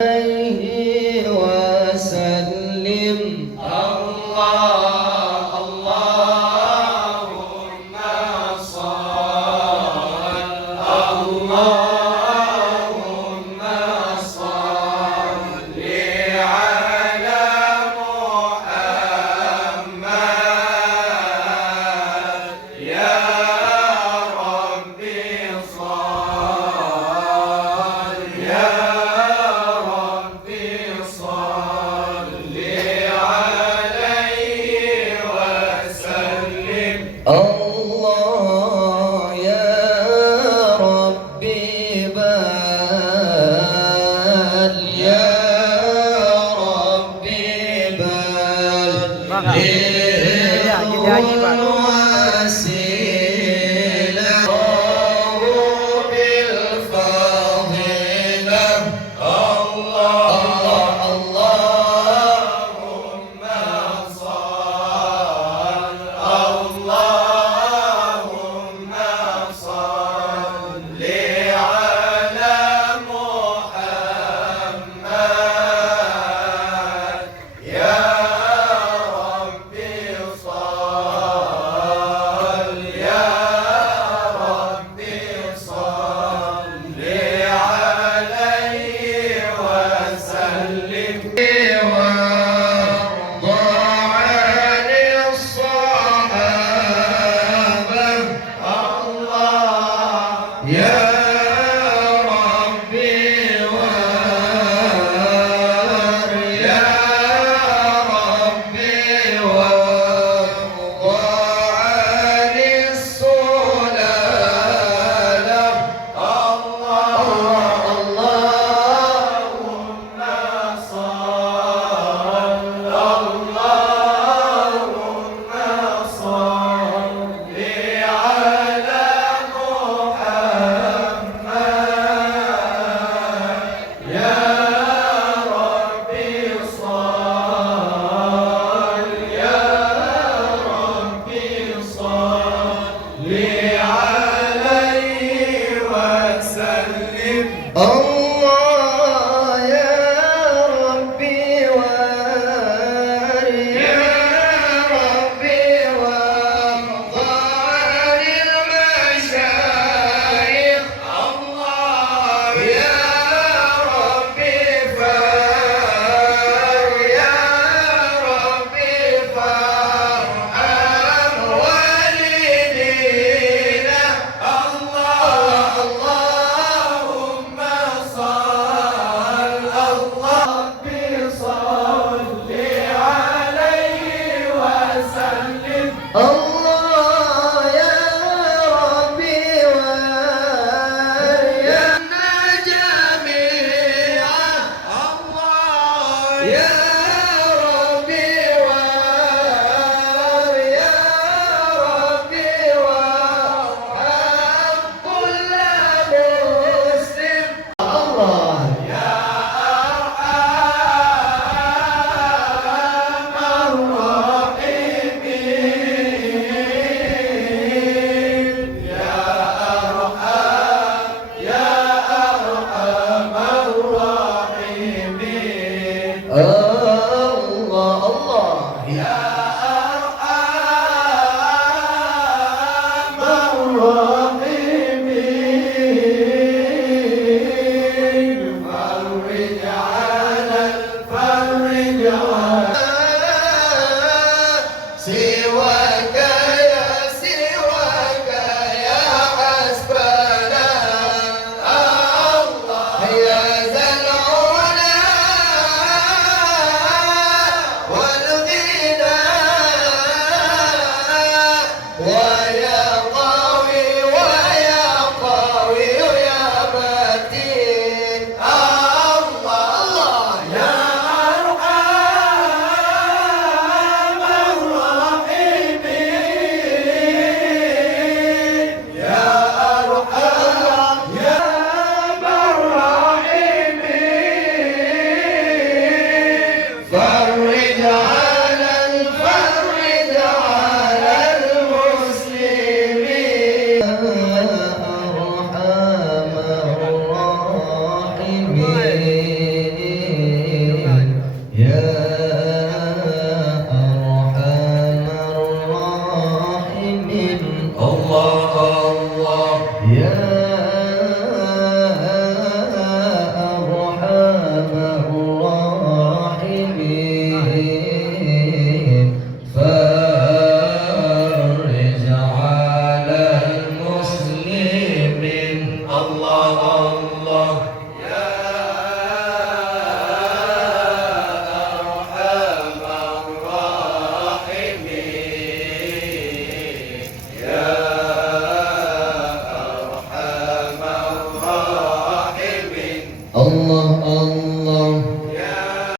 عليه وسلم. اللهم صل اللهم صل على محمد يا ربي صل يا ربي صل عليه وسلم. الله يا ربي بل يا ربي بل الوسيلة بالفضيلة. اللهم صل اللهم صل على محمد يا ربي صل يا ربي صل عليه وسلم. وارض عن الصحابة. الله يا ربي وار يا ربي وارض عن السلالة. اللهم صل اللهم صل على محمد يا ربي صل يا ربي صل عليه وسلم. الله يا ربي وار يا ربي وارض عن المشايخ. الله يا ربي فار يا ربي فارحم والدينا. اللهم صل ربي صل عليه وسلم. الله يا ربي وار يا جميعا. الله يا ربي وار يا ربي وارحم كل مسلم. الله يا أرحم الراحمين يا أرحم الراحمين.